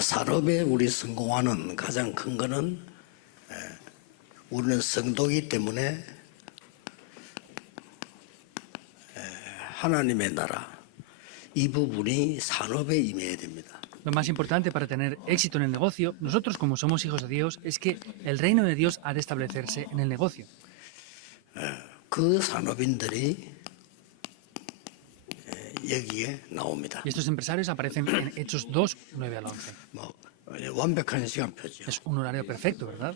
산업에 우리 성공하는 가장 큰 거는 우리는 성도이기 때문에 하나님의 나라 이 부분이 산업에 임해야 됩니다. Lo más importante para tener éxito en el negocio, nosotros como somos hijos de Dios, es que el reino de Dios ha de establecerse en el negocio. 그 산업인들이 여기에 나옵니다. Y estos empresarios aparecen en Hechos 2, 9 al 11. 뭐 완벽한 시간표죠. Es un horario perfecto, ¿verdad?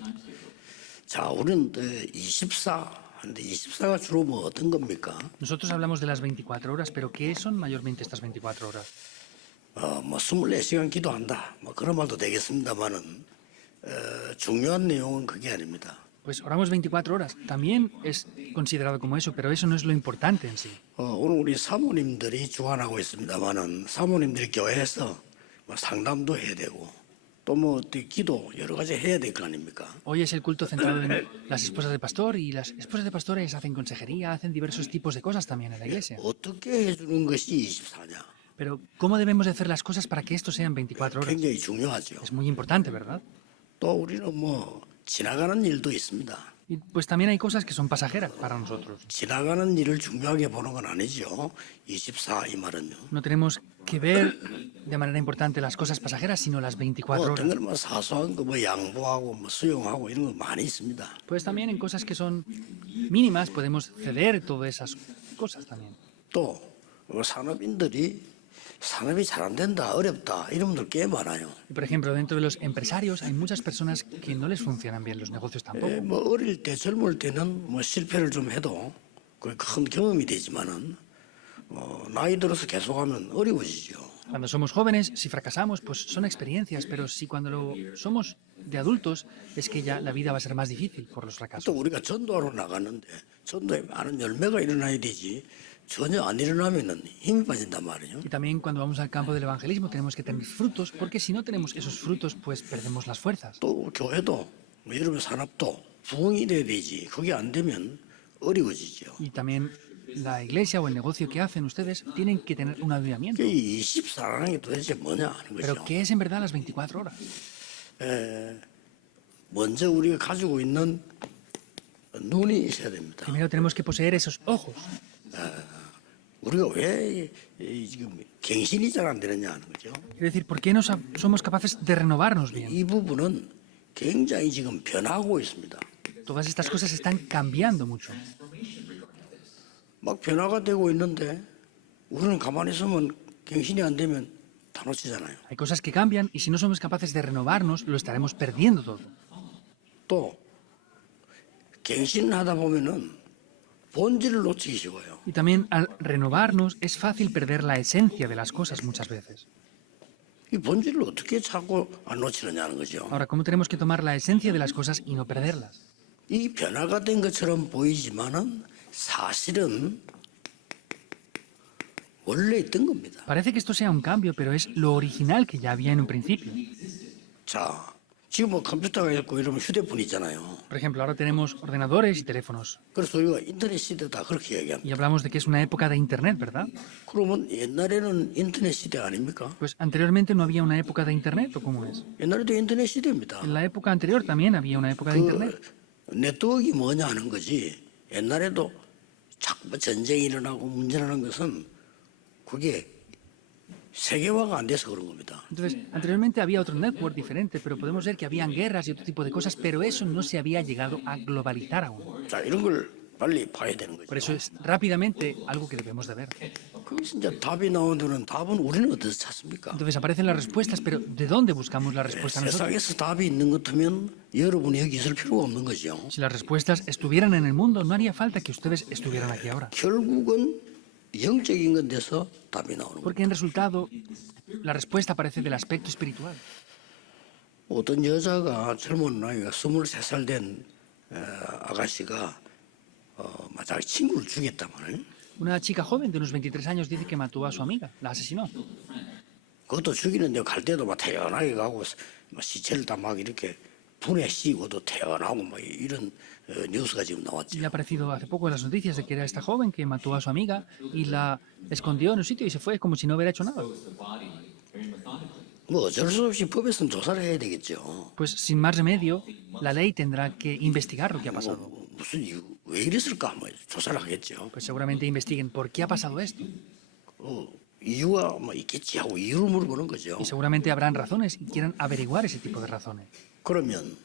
자, 우리는 24인데 24가 주로 뭐 어떤 겁니까? Nosotros hablamos de las 24 horas, pero ¿qué son mayormente estas 24 horas? 뭐 24시간 기도한다. 뭐 그런 말도 되겠습니다만은 중요한 내용은 그게 아닙니다. Pues oramos 24 horas. También es considerado como eso, pero eso no es lo importante en sí. 오늘 우리 사모님들이 주관하고 있습니다만은 사모님들이 교회에서 뭐 상담도 해야 되고 또 뭐 기도 여러 가지 해야 될 거 아닙니까? Hoy es el culto centrado en las esposas de pastor y las esposas de pastores hacen consejería, hacen diversos tipos de cosas también en la iglesia. 어떻게 해주는 것이 24냐? Pero ¿cómo debemos de hacer las cosas para que esto sean 24 horas? 굉장히 중요하죠. Es muy importante, ¿verdad? 또 우리는 뭐 지나가는 일도 있습니다. Y pues también hay cosas que son pasajeras para nosotros. 지나가는 일을 중요하게 보는 건 아니죠. 24 이 말은요. No tenemos que ver de manera importante las cosas pasajeras, sino las 24 어떤 horas. 건 뭐 사소한 거 뭐 양보하고 뭐 수용하고 이런 거 많이 있습니다. Pues también en cosas que son mínimas podemos ceder todas esas cosas también. 또 산업이 잘 안 된다, 어렵다 이런 분들 꽤 많아요. Y por ejemplo, dentro de los empresarios hay muchas personas que no les funcionan bien los negocios tampoco. 뭐 어릴 때 젊을 때는 뭐 실패를 좀 해도 그 큰 경험이 되지만은 나이 들어서 계속하면 어려워지죠. Cuando somos jóvenes, si fracasamos, pues son experiencias, pero si cuando lo somos de adultos, es que ya la vida va a ser más difícil por los 또 fracasos. 우리가 전도하러 나가는데 전도에 많은 열매가 일어나야 되지 전혀 안 일어나면은 힘이 빠진단 말이에요. Y también cuando vamos al campo del evangelismo tenemos que tener frutos, porque si no tenemos esos frutos, pues perdemos las fuerzas. 또 교회도 뭐 여러분 산업도 부흥이 돼야 되지. 그게 안 되면 어려워지죠. Y también la iglesia o el negocio que hacen ustedes tienen que tener un avivamiento. 이 24라는 게 도대체 뭐냐 하는 Pero 거죠. ¿qué es en verdad las 24 horas? 먼저 우리가 가지고 있는 눈이 있어야 됩니다. Primero tenemos que poseer esos ojos. 우리가 왜 지금 갱신이 잘 안 되느냐 하는 거죠. Es decir, ¿por qué no somos capaces de renovarnos bien? 이 부분은 굉장히 지금 변하고 있습니다. Todas estas cosas están cambiando mucho. 막 변화가 되고 있는데 우리는 가만히 있으면 갱신이 안 되면 다 놓치잖아요. Hay cosas que cambian y si no somos capaces de renovarnos, lo estaremos perdiendo todo. 또 갱신하다 보면은 본질을 놓치기 쉬워요. Y también al renovarnos es fácil perder la esencia de las cosas muchas veces. 이 본질을 어떻게 자꾸 안 놓치느냐는 거죠. Ahora, ¿cómo tenemos que tomar la esencia de las cosas y no perderlas? 이 변화가 된 것처럼 보이지만은 사실은 원래 있던 겁니다. Parece que esto sea un cambio, pero es lo original que ya había en un principio. 자, 지금 뭐 컴퓨터가 있고 이러면 휴대폰 있잖아요. Por ejemplo, ahora tenemos ordenadores y teléfonos 그래서 우리가 인터넷 시대다 그렇게 얘기합니다. y hablamos de que es una época de Internet, ¿verdad? 그러면 옛날에는 인터넷 시대 아닙니까? Pues anteriormente no había una época de Internet, ¿o cómo es? 옛날에도 인터넷 시대입니다. En la época anterior también había una época de Internet. 네트워크가 뭐냐 하는 거지. 옛날에도 자꾸 전쟁이 일어나고 문제라는 것은 그게 세계화가 안 돼서 그런 겁니다. Entonces, anteriormente había otro network diferente, pero podemos ver que habían guerras y otro tipo de cosas, pero eso no se había llegado a globalizar aún. 자, 이런 걸 빨리 봐야 되는 거죠. Por eso es rápidamente algo que debemos de ver. 거기서 이제 답이 나오는 답은 우리는 어디서 찾습니까? Entonces aparecen las respuestas, pero ¿de dónde buscamos la respuesta nosotros? 세상에서 답이 있는 것 같으면 여러분이 여기 있을 필요가 없는 거죠. Si las respuestas estuvieran en el mundo, no haría falta que ustedes estuvieran aquí ahora. 결국은 영적인 건 데서 답이 나오는 거예요. Porque en resultado, la respuesta aparece del aspecto espiritual. 어떤 여자가 젊은 나이가 23살 된 아가씨가 자기 친구를 죽였다만 Una chica joven de unos 23 años dice que mató a su amiga, la asesinó. 그것도 죽이는데 갈 때도 막 태연하게 가고 막 시체를 다 막 이렇게 분에 씌우고도 태연하고 막 이런 뉴스가 지금 나왔죠. Y ha aparecido hace poco en las noticias de que era esta joven que mató a su amiga y la escondió en un sitio y se fue como si no hubiera hecho nada. 뭐 어쩔 수 없이 법에서는 조사를 해야 되겠죠. Pues sin más remedio, la ley tendrá que investigar lo que ha pasado. 무슨 이유, 왜 이랬을까 뭐 조사를 하겠죠. Pues seguramente investiguen por qué ha pasado esto. 이유가 뭐 있겠지 하고 이유를 물어보는 거죠. Y seguramente habrán razones y quieran averiguar ese tipo de razones. 그러면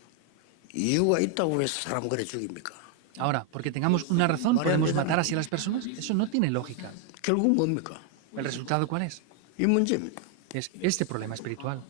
이유가 있다고 해서 사람 그래 죽입니까? Ahora, porque tengamos una razón, ¿podemos matar así a las personas? Eso no tiene lógica. 결국 뭡니까? ¿El resultado cuál es? 이 문제입니다. Es este problema espiritual.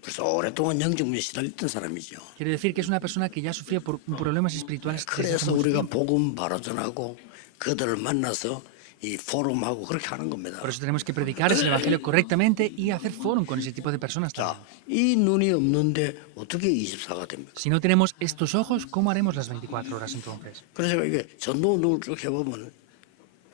그래서 오랫동안 영적문에 시달렸던 사람이죠. Quiere decir que es una persona que ya sufrió por problemas espirituales. desde hace 그래서 mucho 우리가 tiempo. 복음 바로 전하고 그들을 만나서 이 포럼하고 그렇게 하는 겁니다. Por eso tenemos que predicar el evangelio correctamente y hacer foro con ese tipo de personas también. 자, 이 눈이 없는데 어떻게 24가 됩니까? Si no tenemos estos ojos, ¿cómo haremos las 24 horas entonces? 그래서 제가 이게 전도운동을 쭉 해보면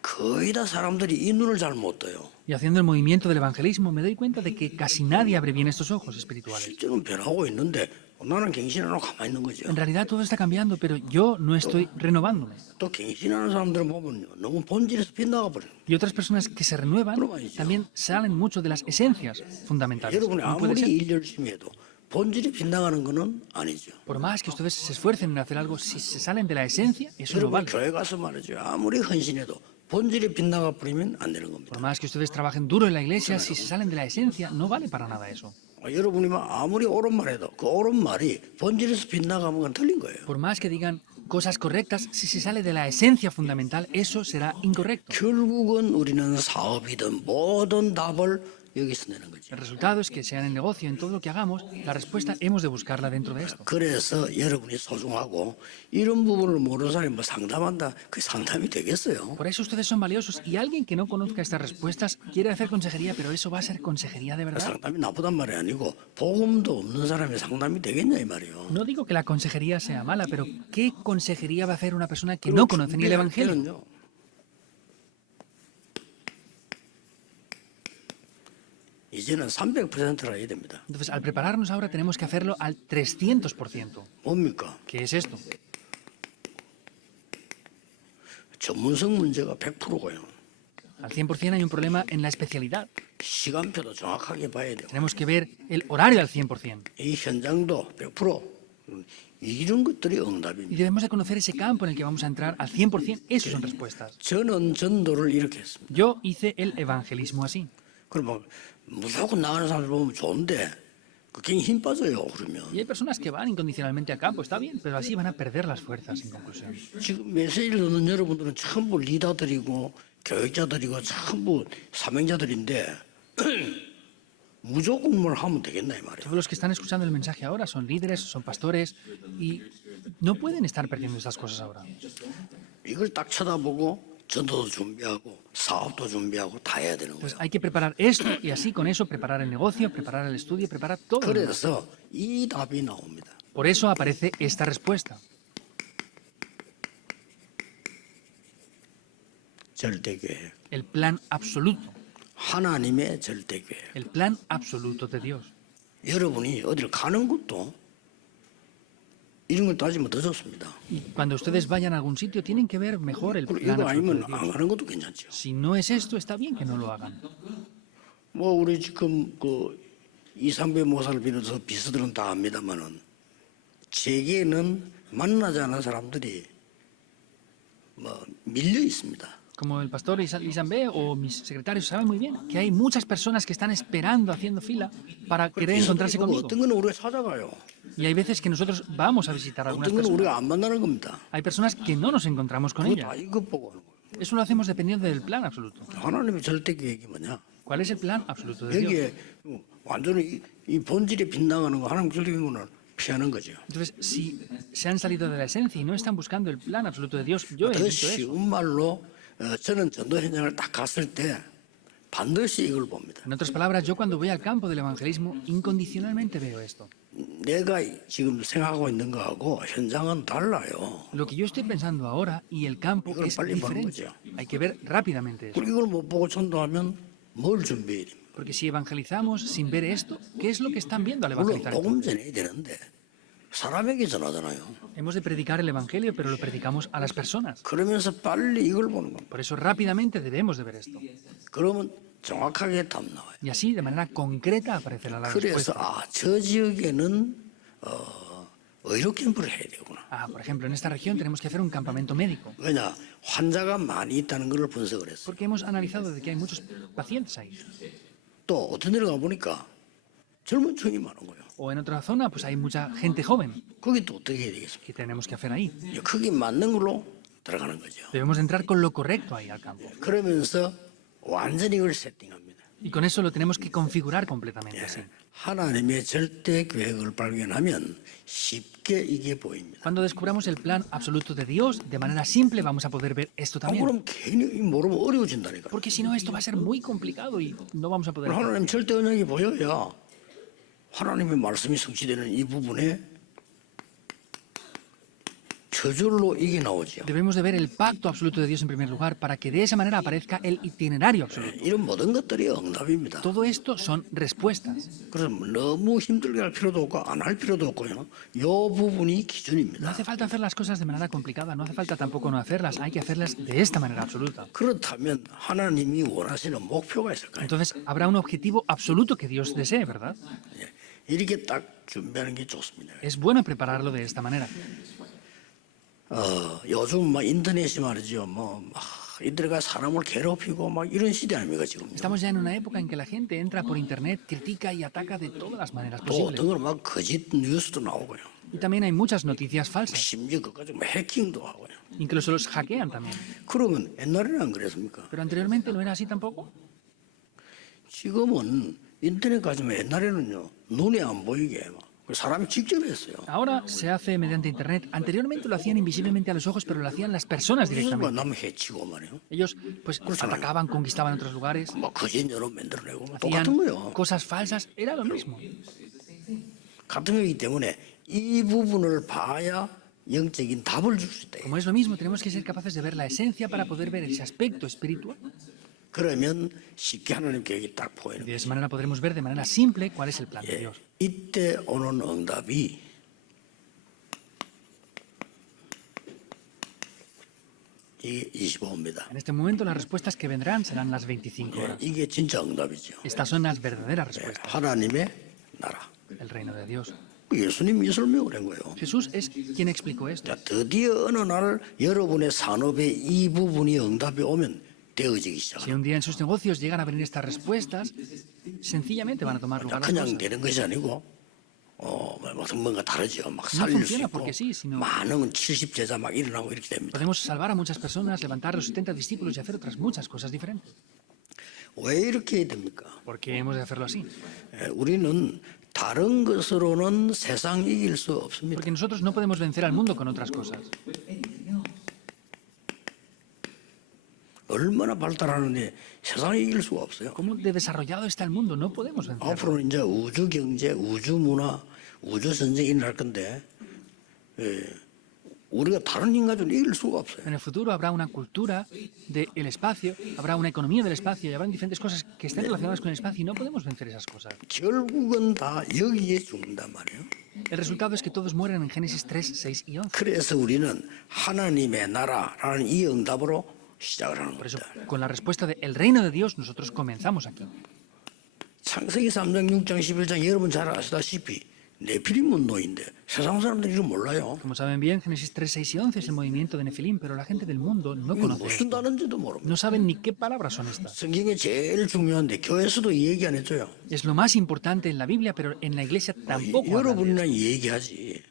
거의 다 사람들이 이 눈을 잘 못 떠요. Y haciendo el movimiento del evangelismo me doy cuenta de que casi nadie abre bien estos ojos espirituales. 실제로는 변하고 있는데 나는 갱신하고 가만히 있는 거죠. En realidad todo está cambiando, pero yo no estoy renovándome. 또 갱신하는 사람들은 보면 너무 본질에서 빗나가 버려요. Y otras personas que se renuevan también salen mucho de las esencias fundamentales. 여러분이 No puede 아무리 ser. 일 열심히 해도 본질이 빗나가는 거는 아니죠. Por más que ustedes se esfuercen en hacer algo, si se salen de la esencia, eso no 여러분 vale. 교회 가서 말이죠. 아무리 헌신해도 본질이 빗나가 버리면 안 되는 겁니다. Por más que ustedes trabajen duro en la iglesia, si se salen de la esencia, no vale para nada eso. 여러분이 아무리 옳은 말 해도 그 옳은 말이 본질에서 빗나가면 그건 틀린 거예요. Por más que digan cosas correctas, si se sale de la esencia fundamental, eso será incorrecto. 결국은 우리는 사업이든 모든 답을 여기서 내는 거죠. El resultado es que sea en el negocio, en todo lo que hagamos, la respuesta hemos de buscarla dentro de esto. 그래서 여러분이 소중하고 이런 부분을 모르는 사람이 뭐 상담한다. 그 상담이 되겠어요. Por eso ustedes son valiosos y alguien que no conozca estas respuestas quiere hacer consejería, pero eso va a ser consejería de verdad. 상담이 나쁘단 말이 아니고 복음도 없는 사람이 상담이 되겠냐 이 말이에요. No digo que la consejería sea mala, pero ¿qué consejería va a hacer una persona que no conoce ni el Evangelio? 때는요. 이제는 300%라 해야 됩니다. Entonces, al prepararnos ahora tenemos que hacerlo al 300%. 뭡니까? ¿Qué es esto? 전문성 문제가 100%고요. Al 100% hay un problema en la especialidad. 시간표도 정확하게 봐야 돼요. Tenemos que ver el horario al 100%. 이 현장도 100%. 이런 것들이 Y 응답입니다. debemos de conocer ese campo en el que vamos a entrar al 100%. Esas son respuestas. 저는 전도를 이렇게 했습니다. Yo hice el evangelismo así. 그러면 무조건 나가는 사람들 보면 좋은데 그게 힘 빠져요. 그러면 Y hay personas que van incondicionalmente al campo, está bien, pero así van a perder las fuerzas en conclusión. 지금 메시지를 듣는 여러분들은 전부 리더들이고 교육자들이고 전부 사명자들인데 무조건 뭘 하면 되겠나 이 말이에요. Todos los que están escuchando el mensaje ahora son líderes, son pastores y no pueden estar perdiendo estas cosas ahora. 이걸 딱 쳐다보고 전도도 준비하고 사업도 준비하고 다 해야 되는 Pues 거예요. hay que preparar esto y así con eso preparar el negocio, preparar el estudio, preparar todo. lo demás. 그래서 이 답이 나옵니다. Por eso aparece esta respuesta. 절대계획. El plan absoluto. 하나님의 절대계획. El plan absoluto de Dios. 여러분이 어디를 가는 것도 이런 걸 따지면 더 좋습니다. Y cuando ustedes vayan a algún sitio tienen que ver mejor el 그리고 plan 이거 absoluto 아니면 de Dios. 안 가는 것도 괜찮죠. Si no es esto, está bien que no lo hagan. 뭐 우리 지금 그 이상배 모사를 비롯해서 비서들은 다 압니다만은 제게는 만나지 않은 사람들이 뭐 밀려 있습니다. Como el pastor Lisambé o mis secretarios saben muy bien que hay muchas personas que están esperando, haciendo fila para querer encontrarse conmigo. 어떤 거는 우리가 찾아가요. Y hay veces que nosotros vamos a visitar a algunas 어떤 거는 personas. 우리가 안 만나는 겁니다. Hay personas que no nos encontramos con 그거 다 ellas. 이것 보고 하는 거예요. Eso lo hacemos dependiendo del plan absoluto. 하나님의 절대 계획이 뭐냐? ¿Cuál es el plan absoluto de Dios? 여기에 완전히 이 본질에 빗나가는 거 하나님 절대 계획은 피하는 거죠. Entonces, si se han salido de la esencia y no están buscando el plan absoluto de Dios, yo he 더 dicho eso. 쉬운 말로 저는 전도 현장을 딱 갔을 때 반드시 이걸 봅니다. En otras palabras, yo cuando voy al campo del evangelismo, incondicionalmente veo esto. 내가 지금 생각하고 있는 거하고 현장은 달라요. Lo que yo estoy pensando ahora y el campo 이걸 es 빨리 보는 diferente. 거죠. Hay que ver rápidamente eso. 그리고 이걸 못 보고 전도하면 뭘 준비해야 됩니까? Porque si evangelizamos sin ver esto, ¿qué es lo que están viendo al 물론 evangelizar? 복음 entonces? 전해야 되는데 사람에게 전하잖아요. Hemos de predicar el evangelio, pero lo predicamos a las personas. 그러면서 빨리 이걸 보는 겁니다. Por eso rápidamente debemos de ver esto. 그러면 정확하게 답 나와요. Y así, de manera concreta, aparecerá la 그래서 respuesta. 저 지역에는 의료 캠프를 해야 되구나. Ah, por ejemplo, en esta región tenemos que hacer un campamento médico, 왜냐 환자가 많이 있다는 걸 분석을 했어요. porque hemos analizado de que hay muchos pacientes ahí. 또 어떤 데를 가보니까 젊은 층이 많은 거예요. O en otra zona, pues hay mucha gente joven. 거기 또 어떻게 해야 되겠습니까? ¿Qué tenemos que hacer ahí? 거기 맞는 걸로 들어가는 거죠. Debemos de entrar con lo correcto ahí al campo. 그러면서 완전히 이걸 세팅합니다. Y con eso lo tenemos que configurar completamente así. 하나님의 절대 계획을 발견하면 쉽게 이게 보입니다. Cuando descubramos el plan absoluto de Dios, de manera simple vamos a poder ver esto 안 también. 그러면 괜히 모르면 어려워진다니까요. Porque si no, esto va a ser muy complicado y no vamos a poder hacerlo. 하나님 절대 언약이 보여야 하나님의 말씀이 성취되는 이 부분에 저절로 이게 나오죠. Debemos de ver el pacto absoluto de Dios en primer lugar para que de esa manera aparezca el itinerario absoluto. 이런 모든 것들이 응답입니다. Todo esto son respuestas. 그래서 너무 힘들게 할 필요도 없고 안 할 필요도 없고요. 이 부분이 No 기준입니다. hace falta hacer las cosas de manera complicada, no hace falta tampoco no hacerlas, hay que hacerlas de esta manera absoluta. 그렇다면 하나님이 원하시는 목표가 있을 거예요. Entonces habrá un objetivo absoluto que Dios desee, ¿verdad? 이렇게 딱 준비하는 게 좋습니다. Es bueno prepararlo de esta manera. 요즘 막 인터넷이 말이죠. 이들가 사람을 괴롭히고 막 이런 시대 아닙니까 지금? Estamos ya en una época en que la gente entra por internet, critica y ataca de todas las maneras 또 posibles. 어떤 건막 거짓 뉴스도 나오고요. Y también hay muchas noticias falsas, 심지어 그까지 막 해킹도 하고요. incluso los hackean también. 그러면 옛날에는 안 그랬습니까? Pero anteriormente no era así tampoco. 지금은 인터넷 가지면 옛날에는요 눈에 안 보이게 막 사람이 직접 했어요. Ahora se hace mediante internet. Anteriormente lo hacían invisiblemente a los ojos, pero lo hacían las personas 누가 directamente. 남 해치고 말이에요. Ellos pues atacaban, conquistaban otros lugares, 막 거짓 여론 만들어내고 막 hacían 똑같은 거예요. cosas falsas, era lo mismo. 같은 거기 때문에 이 부분을 봐야 영적인 답을 줄 수 있다. Como es lo mismo, tenemos que ser capaces de ver la esencia para poder ver ese aspecto espiritual. 그러면 쉽게 하나님 계획이 딱 보이는 Y de 거예요. esa manera podremos ver de manera simple cuál es el plan de 예, Dios. 이때 오는 응답이 이게 25입니다. En este momento las respuestas que vendrán serán las 25 horas. 이게 진짜 응답이죠. Estas son las verdaderas respuestas. 하나님의 나라. El reino de Dios. 예수님이 설명을 한 거예요. Jesús es quien explicó esto. 자, 드디어 어느 날 여러분의 산업에 이 부분이 응답이 오면 되어지기 Si 시작합니다. un día en sus negocios llegan a venir estas respuestas, sencillamente van a tomar lugar las 그냥 cosas. 되는 것이 아니고 무슨 뭔가 다르죠. 막 No 살릴 수 funciona 있고 porque sí, sino 많은 70제자 막 일어나고 이렇게 됩니다. podemos salvar a muchas personas, levantar a los 70 discípulos y hacer otras muchas cosas diferentes. 왜 이렇게 해야 됩니까? ¿Por qué hemos de hacerlo así? 우리는 다른 것으로는 세상 이길 수 없습니다. Porque nosotros no podemos vencer al mundo con otras cosas. 얼마나 발달하는데 세상에 이길 수가 없어요. ¿Cómo de desarrollado está el mundo? No podemos vencerlo. 앞으로는 이제 우주 경제, 우주 문화, 우주 전쟁이 일어날 건데 우리가 다른 인간들은 이길 수가 없어요. En el futuro habrá una cultura del espacio, habrá una economía del espacio y habrá diferentes cosas que estén relacionadas con el espacio y no podemos vencer esas cosas. 결국은 다 여기에 죽는단 말이에요. El resultado es que todos mueren en Génesis 3, 6 y 11. 그래서 우리는 하나님의 나라라는 이 응답으로 시작을 하는 Por eso, 겁니다. con la respuesta de el reino de Dios, nosotros comenzamos aquí. 창세기 3장, 6장, 11장 여러분 잘 아시다시피 네피림 운동인데 세상 사람들이 이걸 몰라요. Como saben bien, Génesis 3, 6 y 11 es el movimiento de Nefilim, pero la gente del mundo no 이거 conoce 무슨 esto. 단어인지도 모릅니다. No saben ni qué palabras son estas. 성경에 제일 중요한데 교회에서도 이 얘기 안 해줘요. Es lo más importante en la Biblia, pero en la iglesia tampoco hablan de esto. 여러분이나 얘기하지.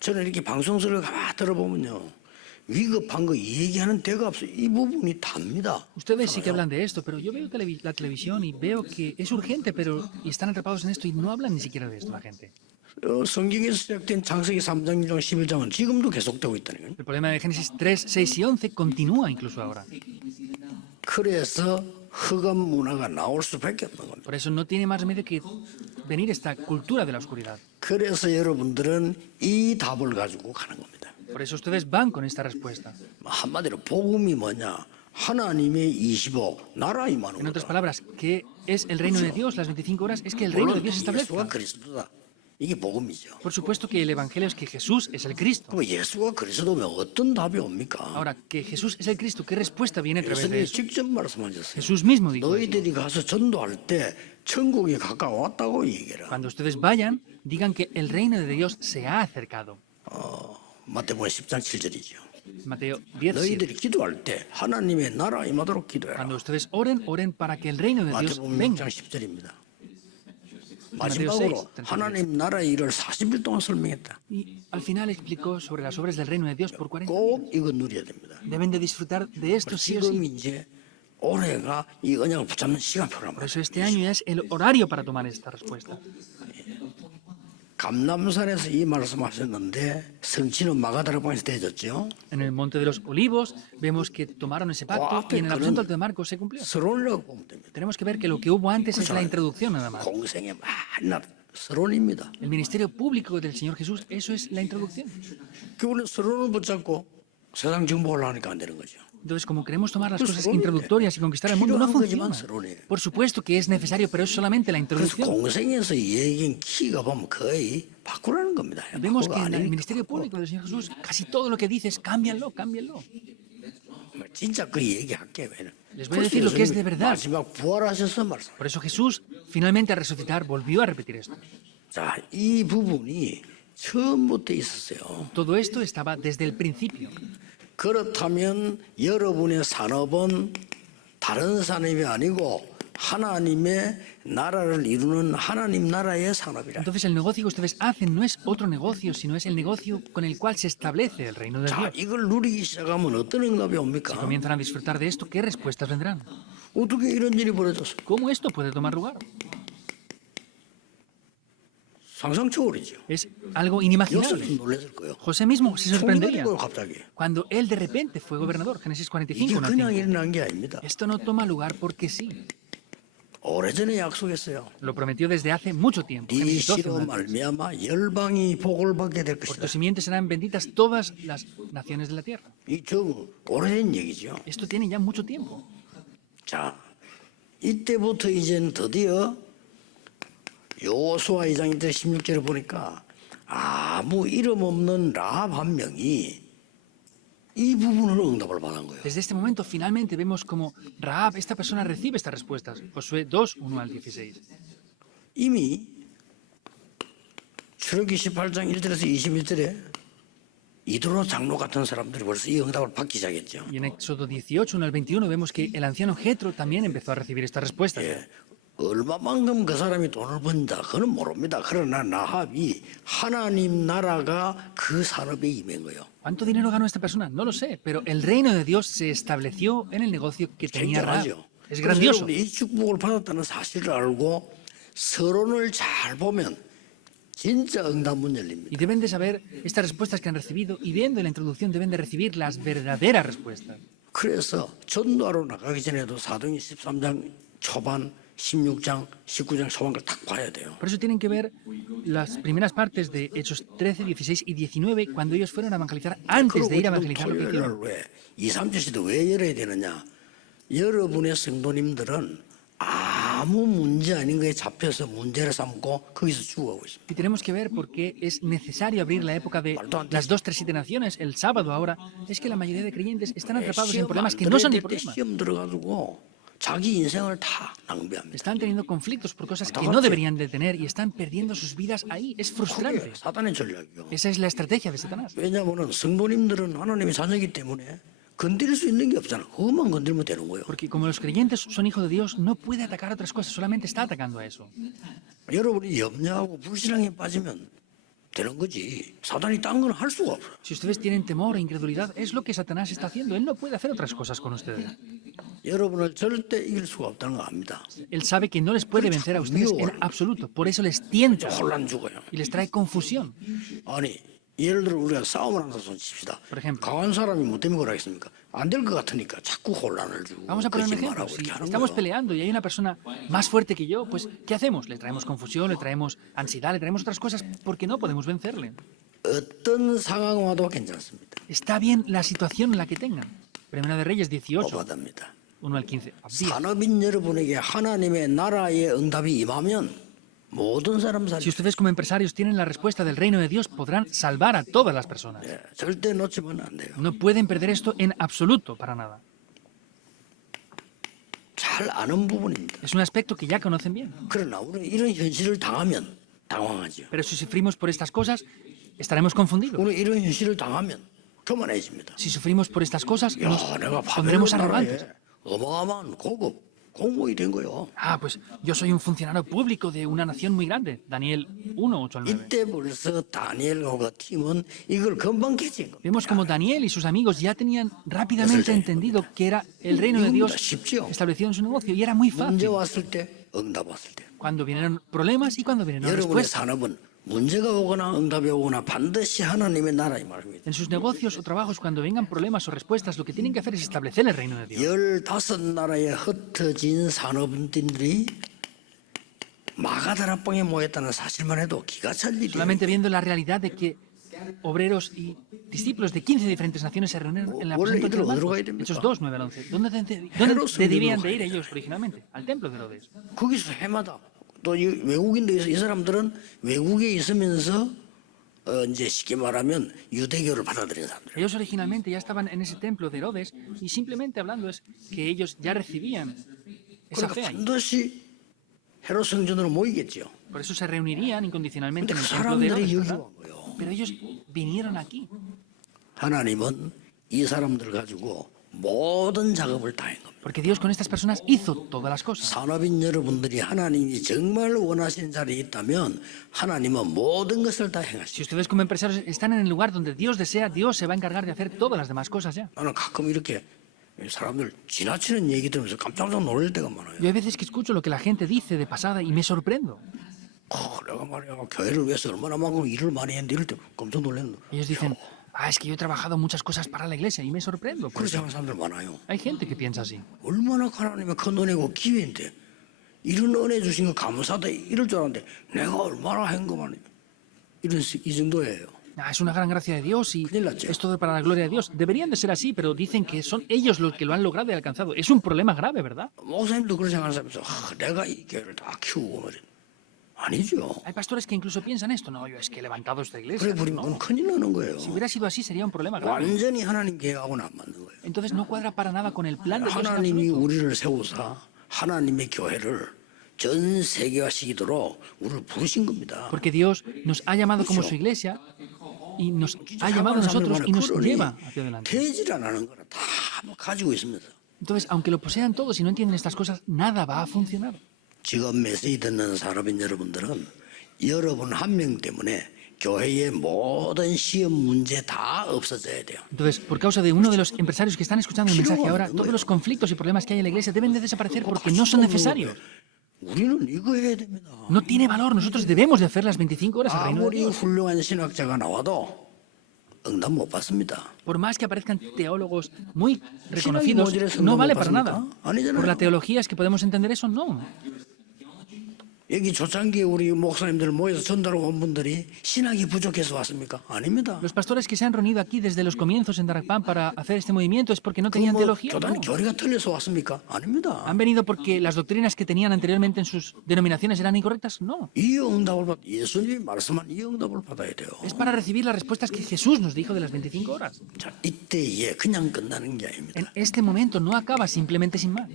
저는 이렇게 방송서를 가만 들어보면요. 위급한 거 얘기하는 데가 없어요. 이 부분이 답니다. Ustedes sí que hablan de esto, pero yo veo la televisión y veo que es urgente, pero y están atrapados en esto y no hablan ni siquiera de esto la gente. 성경에서 시작된 창세기 3장, 6장, 11장은 지금도 계속되고 있다는 거예요. El problema de Génesis 3, 6 y 11 continúa incluso ahora. 그래서 흑암 문화가 나올 수밖에 없는 겁니다. Por eso no tiene más remedio que venir esta cultura de la oscuridad. 그래서 여러분들은 이 답을 가지고 가는 겁니다. Por eso ustedes van con esta respuesta. 한마디로 복음이 뭐냐? 하나님의 25 나라 임하는 En otras 거다. palabras, ¿qué es el reino de Dios? Las 25 horas es que el reino de 물론 Dios se 예수가 establezca. 그리스도다. 이게 복음이죠. Por supuesto que el Evangelio es que Jesús es el Cristo. 그럼 예수가 그리스도면 어떤 답이 옵니까? Ahora, que Jesús es el Cristo, ¿qué respuesta viene a través de 예수님이 eso? 직접 말씀하셨어요. Jesús mismo dijo eso. 너희들이 가서 전도할 때 천국이 가까웠다고 얘기해라. Cuando ustedes vayan, digan que el reino de Dios se ha acercado. 마태복음 10장 7절이죠. Mateo 10, 7. 너희들이 기도할 때 하나님의 나라 임하도록 기도해라. Cuando ustedes oren, oren para que el reino de Dios 마태복음 venga. 6장 10절입니다. Mateo 마지막으로 6, 하나님 나라의 일을 40일 동안 설명했다. Y al final explicó sobre las obras del reino de Dios por 40 꼭 이거 누려야 됩니다. Deben de disfrutar de esto sí o sí. 지금 이제 올해가 이 언약을 붙잡는 시간표란 Por 말이에요. eso este año es el horario para tomar esta respuesta. 감남산에서 이 말씀하셨는데 성취는 마가다락방에서 되어졌죠. En el Monte de los Olivos vemos que tomaron ese pacto y en el aposento de Marcos se cumplió. 서론이라고 보면 됩니다. Tenemos que ver que lo que hubo antes es la introducción nada más. 공생의 만나 서론입니다. El ministerio público del Señor Jesús, eso es la introducción. 그 우리는 서론을 붙잡고 세상 정복을 하니까 안 되는 거죠. Entonces, como queremos tomar las cosas introductorias y conquistar el mundo, no funciona. Por supuesto que es necesario, pero es solamente la 그래서 introducción. 공생에서 얘기한 키가 보면 거의 바꾸라는 겁니다. Vemos que 바꾸가 en el 아니니까. ministerio público del Señor Jesús, casi todo lo que dices, cámbianlo, cámbianlo. 진짜 그 얘기할게요. Les voy a decir lo que es de verdad. 마지막 부활하셔서 말씀. Por eso Jesús, finalmente al resucitar, volvió a repetir esto. 자, 이 부분이 처음부터 있었어요. Todo esto estaba desde el principio. 그렇다면 여러분의 산업은 다른 산업이 아니고 하나님의 나라를 이루는 하나님 나라의 산업이라. Entonces el negocio que ustedes hacen no es otro negocio, sino es el negocio con el cual se establece el reino de 자, Dios. 이걸 누리기 시작하면 어떤 응답이 옵니까? Comienzan a disfrutar de esto, ¿qué respuestas vendrán? 어떻게 이런 일이 벌어졌어? ¿Cómo esto puede tomar lugar? 상상 초월이죠. Es algo inimaginable. 요셉도 놀랐을 거예요. José mismo se sorprendería 총리가 갑자기. cuando él de repente fue gobernador. Génesis 이게 45. 그냥 1:5. 일어난 게 아닙니다. Esto no toma lugar porque sí. 오래전에 약속했어요. Lo prometió desde hace mucho tiempo. 네 Génesis 12. 씨로 말미암아 열방이 복을 받게 될 Por 것이다. tus simientes serán benditas todas las naciones de la tierra. 이좀 오래된 얘기죠. Esto tiene ya mucho tiempo. 자, 이때부터 이제는 드디어 여호수아 2장 16절을 보니까 아무 이름 없는 라합 한 명이 이 부분으로 응답을 받은 거예요. Desde este momento finalmente vemos como Rahab, esta persona, recibe estas respuestas. Josué 2, 1 al 16. 이미 출애굽기 18장 1절에서 21절에 이도로 장로 같은 사람들이 벌써 이 응답을 받기 시작했죠. Y en Éxodo 18, 1 al 21, vemos que el anciano Jetro también empezó a recibir estas respuestas. 예, 얼마만큼 그 사람이 돈을 번다 그건 모릅니다. 그러나 라합이 하나님 나라가 그 산업에 임한 거예요. ¿Cuánto dinero ganó esta persona? No lo sé, pero el reino de Dios se estableció en el negocio que tenía Rahab. 굉장하죠. Es 그래서 grandioso. 여러분이 이 축복을 받았다는 사실을 알고 서론을 잘 보면 진짜 응답 문 열립니다. Y deben de saber estas respuestas que han recibido y viendo la introducción deben de recibir las verdaderas respuestas. 그래서 전도하러 나가기 전에도 사도행 13장 초반 16장, 19장 초반을 딱 봐야 돼요. Por eso tienen que ver las primeras partes de Hechos 13, 16 y 19 cuando ellos fueron a evangelizar antes de ir a evangelizar lo que 토요일 hicieron. 날 왜 2, 3주 시도 왜 열어야 되느냐? 여러분의 성도님들은 아무 문제 아닌 거에 잡혀서 문제를 삼고 거기서 죽어가고 있습니다. Y tenemos que ver por qué es necesario abrir la época de las 2, 3, 7 naciones, el sábado ahora. Es que la mayoría de creyentes están atrapados en problemas que no son ni problemas. 시험 들어가지고 자기 인생을 다 낭비합니다. Están teniendo conflictos por cosas que no deberían de tener y están perdiendo sus vidas ahí. Es frustrante. 그게 사단의 전략이요. Esa es la estrategia de Satanás. 왜냐하면 성도님들은 하나님의 자녀이기 때문에 건드릴 수 있는 게 없잖아. 그것만 건드리면 되는 거예요. Porque como los creyentes son hijos de Dios, no puede atacar a otras cosas, solamente está atacando a eso. 여러분이 염려하고 불신앙에 빠지면 되는 거지. 사단이 딴 건 할 수가 없어. Si ustedes tienen temor e incredulidad, es lo que Satanás está haciendo. Él no puede hacer otras cosas con ustedes. 여러분을 절대 이길 수가 없다는 거 압니다. Él sabe que no les puede vencer a ustedes en absoluto. Por eso les tienta 혼란 주고요. y les trae confusión. 아니 예를 들어 우리가 싸움을 한다 손 칩시다. Por ejemplo. 강한 사람이 뭐 때문에 그러겠습니까? 안 될 것 같으니까 자꾸 혼란을 주고 Vamos a poner un ejemplo. 거짓말하고 Si 이렇게 하는 estamos 거예요. peleando y hay una persona más fuerte que yo, pues ¿qué hacemos? Le traemos confusión, le traemos ansiedad, le traemos otras cosas porque no podemos vencerle. 어떤 상황 와도 괜찮습니다. Está bien la situación en la que tengan. Primera de Reyes 18, 오바답니다. 1 al 15. Abdías. 산업인 여러분에게 하나님의 나라의 응답이 임하면 모든 사람 Si 살리. ustedes como empresarios tienen la respuesta del reino de Dios, podrán salvar a todas las personas. 절대 놓치면 안 돼요. No pueden perder esto en absoluto, para nada. 잘 아는 부분입니다. Es un aspecto que ya conocen bien. 그러나 우리는 이런 현실을 당하면 당황하죠. Pero si sufrimos por estas cosas, estaremos confundidos. 우리는 이런 현실을 당하면 교만해집니다. Si sufrimos por estas cosas, nos 야, 내가 pondremos 바벨론 arrogantes. 나라에 어마어마한 고급 공무원이 된 거예요. Ah, pues yo soy un funcionario público de una nación muy grande. Daniel 1, 8 al 9. 이때 벌써 다니엘과 팀은 이걸 금방 캐치한 겁니다. Vemos como Daniel y sus amigos ya tenían rápidamente entendido que era el reino de Dios establecido en su negocio y era muy 문제 fácil. 왔을 때, 응답 왔을 때. Cuando vinieron problemas y cuando vinieron 여러분의 respuestas. 산업은 문제가 오거나 응답이 오거나 반드시 하나님의 나라 이 말입니다. En sus negocios o trabajos, cuando vengan problemas o respuestas, lo que tienen que hacer es establecer el reino de Dios. 15나라에 흩어진 산업인들이 마가다락방에 모였다는 사실만 해도 기가 찰 일이에요. Solamente viendo la realidad de que obreros y discípulos de 15 diferentes naciones se reunieron en la 원래 aposento de 이들은 어디로 Marcos. 가야 됩니까? Hechos 2, 9 al 11. ¿Dónde Herodes debían 가야 de ir 돼요. ellos originalmente? Al templo de Herodes. 거기서 해마다 또 이 외국인들 이 사람들은 외국에 있으면서 이제 쉽게 말하면 유대교를 받아들인 사람들. Ellos originalmente ya estaban en ese templo de Herodes y simplemente hablando es que ellos ya recibían esa 그러니까 fe ahí. 반드시 헤롯 성전으로 모이겠죠. Por eso se reunirían incondicionalmente 근데 en 그 el templo de 사람들이 Herodes. 여기 ¿verdad? 온 거예요. Pero ellos vinieron aquí. 하나님은 이 사람들 가지고 모든 작업을 다 한 겁니다. Porque Dios con estas personas hizo todas las cosas. 산업인 여러분들이 하나님이 정말 원하시는 자리에 있다면 하나님은 모든 것을 다 Si 행하시죠. ustedes como empresarios están en el lugar donde Dios desea, Dios se va a encargar de hacer todas las demás cosas ya. 나는 가끔 이렇게 사람들 지나치는 얘기 들으면서 깜짝 놀랄 때가 많아요. Yo hay veces que escucho lo que la gente dice de pasada y me sorprendo. 내가 말이야 교회를 위해서 얼마나 많은 일을 많이 했는데 이럴 때 깜짝 놀랐는데 Ellos dicen, es que yo he trabajado muchas cosas para la iglesia y me sorprendo. por 그렇게 eso. 하는 사람들 많아요. Hay gente que piensa así. 얼마나 하나님의 큰 은혜고 기회인데 이런 은혜 주신 거 감사다 이럴 줄 알았는데 내가 얼마나 한 거만 이런 이 정도예요. Es una gran gracia de Dios y 큰일 났죠. es todo para la gloria de Dios. Deberían de ser así, pero dicen que son ellos los que lo han logrado y alcanzado. Es un problema grave, ¿verdad? 목사님도 그런 생각하는 사람이 있어. 내가 이 교회를 다 키우고 말이야. 아니죠. Hay pastores que incluso piensan esto. No, yo es que he levantado esta iglesia. 그래 버리면 그건 큰일 나는 거예요. Si hubiera sido así, sería un problema grave. 완전히 하나님 계획하고는 안 맞는 거예요. Entonces no cuadra para nada con el plan de Dios en 하나님이 absoluto. 우리를 세우사 하나님의 교회를 전 세계화시키도록 우리를 부르신 겁니다. Porque Dios nos ha llamado como su iglesia y nos ha llamado a nosotros y nos lleva hacia adelante. 되질 않는 거라 다 가지고 있으면서 Entonces, aunque lo posean todos y no entienden estas cosas, nada va a funcionar. 지금 메시지 듣는 산업인 여러분들은 여러분 한 명 때문에 교회의 모든 시험 문제 다 없어져야 돼요. Entonces, por causa de uno de los empresarios que están escuchando el mensaje ahora, todos los conflictos y problemas que hay en la iglesia deben de desaparecer porque no son necesarios. 우리는 이거 해야 됩니다. No tiene valor. Nosotros debemos de hacer las 25 horas al reino de 아무리 Dios. 훌륭한 신학자가 나와도 응답 못 받습니다. Por más que aparezcan teólogos muy reconocidos, no vale para nada. Por la teología es que podemos entender eso, no. 여기 초창기에 우리 목사님들 모여서 전달하고 온 분들이 신학이 부족해서 왔습니까? 아닙니다. Los pastores que se han reunido aquí desde los comienzos en Darakpan para hacer este movimiento es porque no tenían teología. 교단 No. 교리가 틀려서 왔습니까? 아닙니다. ¿Han venido porque las doctrinas que tenían anteriormente en sus denominaciones eran incorrectas? No. 이 응답을 받 예수님이 말씀한 이 응답을 받아야 돼요. Es para recibir las respuestas que Jesús nos dijo de las 25 horas. 자, 이때에 그냥 끝나는 게 En 아닙니다. este momento no acaba simplemente sin más.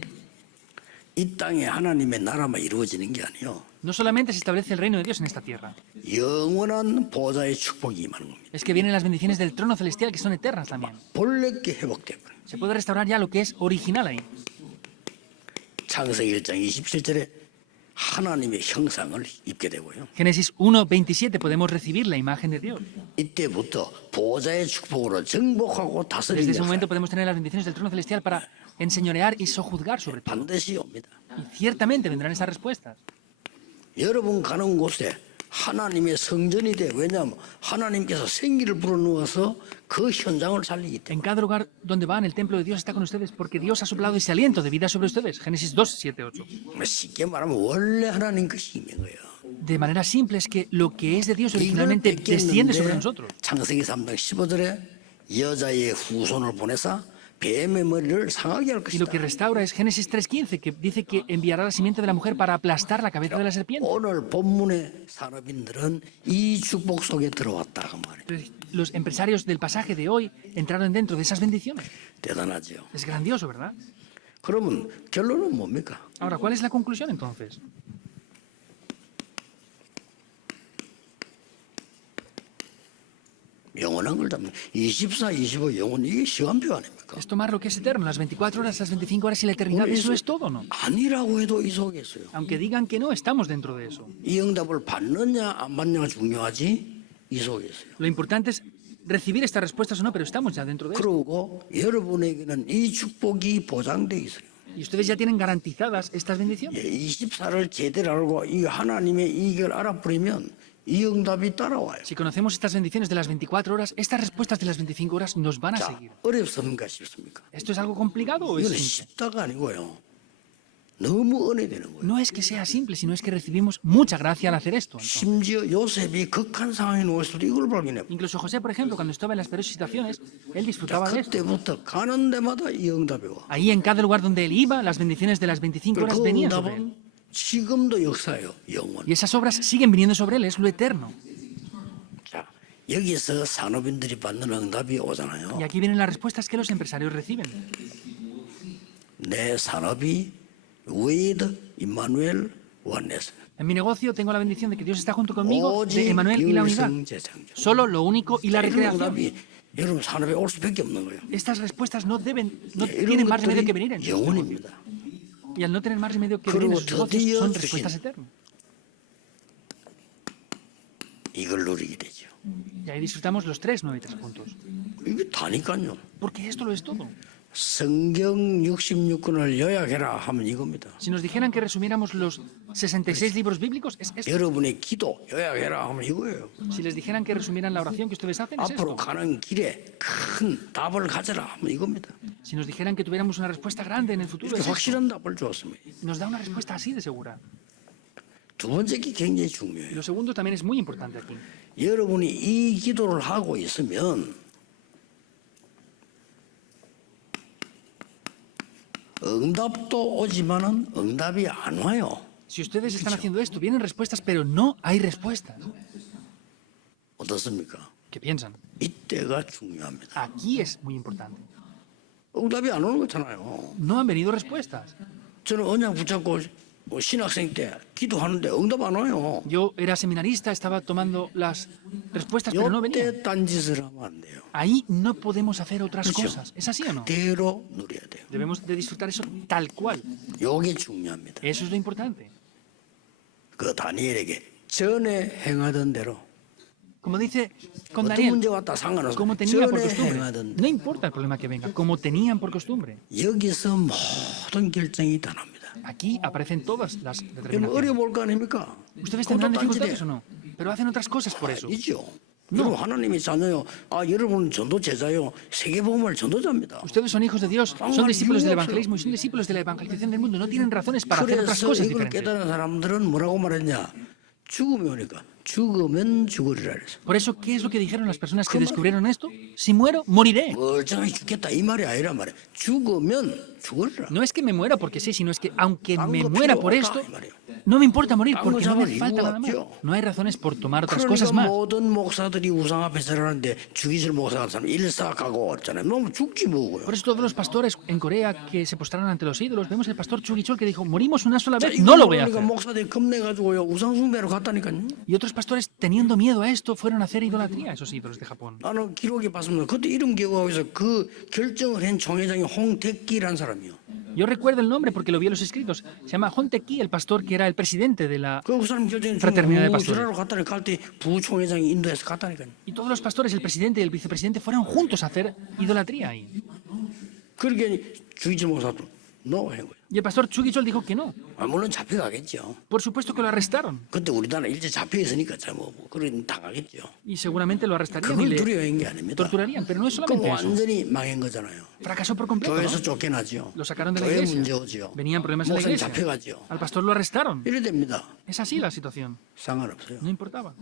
이 땅에 하나님의 나라만 이루어지는 게 아니요. No solamente se establece el reino de Dios en esta tierra, 영원한 보좌의 축복이 임하는 겁니다. es que vienen las bendiciones del trono celestial que son eternas también. 본래 게 회복돼 버려. Se puede restaurar ya lo que es original ahí. 창세기 1장 27절에 하나님의 형상을 입게 되고요. Génesis 1:27 podemos recibir la imagen de Dios. 이때부터 보좌의 축복으로 정복하고 Desde 다스리는 ese momento 역사 podemos tener las bendiciones del trono celestial para enseñorear y sojuzgar sobre todo. 반드시 옵니다. Y ciertamente vendrán esas respuestas. 여러분 가는 곳에 하나님의 성전이 돼. 왜냐하면 하나님께서 생기를 불어넣어서 그 현장을 살리기 때문에. En cada lugar donde van, el templo de Dios está con ustedes porque Dios ha soplado ese aliento de vida sobre ustedes. Génesis 2:7-8. 쉽게 말하면 원래 하나님 것이 있는 거예요. De manera simple es que lo que es de Dios originalmente desciende sobre nosotros. 창세기 3장 15절에 여자의 후손을 보내사 뱀의 머리를 상하게 할 Y lo 것이다. que restaura es Génesis 3:15, que dice que enviará la simiente de la mujer para aplastar la cabeza de la serpiente. 오늘 본문의 산업인들은 이 축복 속에 들어왔다 그 말이에요. Entonces, los empresarios del pasaje de hoy entraron dentro de esas bendiciones. 대단하죠. Es grandioso, ¿verdad? 그러면 결론은 뭡니까? Ahora, ¿cuál es la conclusión entonces? 영원한 걸 잡는 24, 25 영원 이게 시간표 아닙니까? Es tomar lo que es eterno, las 24 horas, las 25 horas y la eternidad. Eso es todo, ¿no? 아니라고 해도 이 속에 있어요. Aunque digan que no, estamos dentro de eso. 이 응답을 받느냐 안 받느냐가 중요하지 이 속에 있어요. Lo importante es recibir estas respuestas o no, pero estamos ya dentro de eso. 그리고 여러분에게는 이 축복이 보장돼 있어요. Y ustedes ya tienen garantizadas estas bendiciones. 24를 제대로 알고 이 하나님의 이익을 알아버리면 이 응답이 따라와요. Si conocemos estas bendiciones de las 24 horas, estas respuestas de las 25 horas nos van a 자, seguir. 어렵습니까 쉽습니까? ¿Esto es algo complicado o es 이거는 simple? 쉽다가 아니고요. 너무 은혜되는 거예요. No es que sea simple, sino es que recibimos mucha gracia al hacer esto. Entonces. 심지어 요셉이 극한 상황에 놓였을 때 이걸 발견해. Incluso José, por ejemplo, cuando estaba en las peores situaciones, él disfrutaba de esto. 그때부터 가는 데마다 이 응답이 와. Ahí en cada lugar donde él iba, las bendiciones de las 25 horas 그 venían sobre él. 응답은 지금도 역사예요. 영원. Y esas obras siguen viniendo sobre él, es lo eterno. 자, 여기서 산업인들이 받는 응답이 오잖아요. Y aquí vienen las respuestas que los empresarios reciben. 내 산업이 with 임마누엘 원네스. En mi negocio tengo la bendición de que Dios está junto conmigo, de 오직 Emanuel y la unidad. 유성재창조. Solo lo único y la 이런 recreación. 응답이 여러분 산업에 올 수밖에 없는 거예요. Estas respuestas no 이런 tienen más remedio que venir 것들이 en sus negocios. 영원입니다. Y al no tener más remedio que venir en 그리고 sus negocios, 드디어 son 주신 respuestas eternas. 이걸 누리게 되죠. Y ahí disfrutamos los 3 puntos. 이게 다니까요. Porque esto lo es todo. 성경 66권을 요약해라 하면 이겁니다. Si nos dijeran que resumiéramos los 66 libros bíblicos, es esto. 여러분의 기도 요약해라 하면 이거예요. Si les dijeran que resumieran la oración que ustedes hacen, es 앞으로 esto. 가는 길에 큰 답을 가져라 하면 이겁니다. Si nos dijeran que tuviéramos una respuesta grande en el futuro, 이렇게 es esto. 확실한 답을 주었습니다. Nos da una respuesta así de segura. 두 번째 게 굉장히 Y 중요해요. lo segundo también es muy importante aquí. 여러분이 이 기도를 하고 있으면 응답도 오지만은 응답이 안 와요. Si ustedes están haciendo esto, vienen respuestas, pero no hay respuestas. 어떻습니까? ¿Qué piensan? 이때가 중요합니다. Aquí es muy importante. 응답이 안 오는 거잖아요. No han venido respuestas. 저는 언약 붙잡고 신학생 때 기도하는데 응답 안 와요. Yo era seminarista, estaba tomando las respuestas, pero no venían. 이때 딴짓을 하면 안 돼요. Ahí no podemos hacer otras 그렇죠? cosas. ¿Es así o no? 그대로 누려야 돼요. Debemos de disfrutar eso tal cual. 요게 중요합니다. Eso es lo importante. 그 다니엘에게 전에 행하던 대로 Como dice con 어떤 Daniel, 문제 왔다 상관없어. como tenía por 전에 costumbre. 행하던 No importa el problema que venga, como tenían por costumbre. 여기서 모든 결정이 다 납니다. Aquí aparecen todas las 여러분 determinaciones. 어려울 거 아닙니까? Ustedes 그것도 tendrán 딴짓이에요. dificultades o no, pero hacen otras cosas por eso. 아니죠. 여러분 하나님의 자녀요. 아 여러분 전도 제자요. 세계복음을 전도자입니다. Ustedes son hijos de Dios, son discípulos del evangelismo y son discípulos de la evangelización del mundo. No tienen razones para hacer otras 그래서 cosas 이걸 diferentes. 깨달은 사람들은 뭐라고 말했냐? 죽음이 오니까 죽으면 죽으리라 그랬어. Por eso, ¿qué es lo que dijeron las personas que descubrieron esto? Si muero, moriré. 멀쩡히 죽겠다 이 말이 아니라 말이야. 죽으면 죽으리라. No es que me muera porque sí, sino es que aunque me 딴거 muera 필요 por 없다, esto, 이 말이에요. no me importa morir 딴거 porque no me 잡을 falta 이유가 nada más. 없죠. No hay razones por tomar otras 그러니까 cosas más. 모든 목사들이 우상 앞에 서라는데 죽이실 목사 같은 사람 일사가고 왔잖아요. 너무 죽지 뭐고요. Por eso todos los pastores en Corea que se postraron ante los ídolos, vemos el pastor Chu Gichol que dijo, morimos una sola 자, vez, no lo voy a 그러니까 hacer. 목사들이 겁내가지고요 우상 숭배로 갔다니까요. Y otros pastores, teniendo miedo a esto, fueron a hacer idolatría a esos ídolos de Japón. 나는 기록에 봤습니다. 그때 이름 기억하고 있어. 그 결정을 한 총회장이 홍택기라는 사람이요. Yo recuerdo el nombre porque lo vi en los escritos. Se llama Honteki, el pastor que era el presidente de la... 그 사람 결정이 Fraternidad de pastores. 우스라로 갔다니 갈때 부총회장이 인도에서 갔다니까요. Y todos los pastores, el presidente y el vicepresidente, fueron juntos a hacer idolatría ahí. 그러게 주기지 목사도 no 한 거예요. Y el pastor Chu Gichol dijo que no. 아, 물론 잡혀가겠죠. Por supuesto que lo arrestaron. 근데 우리나라 일제 잡혀 있으니까 뭐 그런 당하겠죠. Y seguramente lo arrestarían y 그걸 le 두려워한 게 아닙니다. torturarían. Pero no es 그럼 solamente eso. 완전히 망한 거잖아요. Fracasó por completo, ¿no? 교회에서 쫓겨나죠. Lo sacaron de la 교회 문제 iglesia. 오죠. Venían problemas en la 목사님 iglesia. 잡혀가죠. Al pastor lo arrestaron. 이래 됩니다. Es así la situación. 상관없어요. No importaba.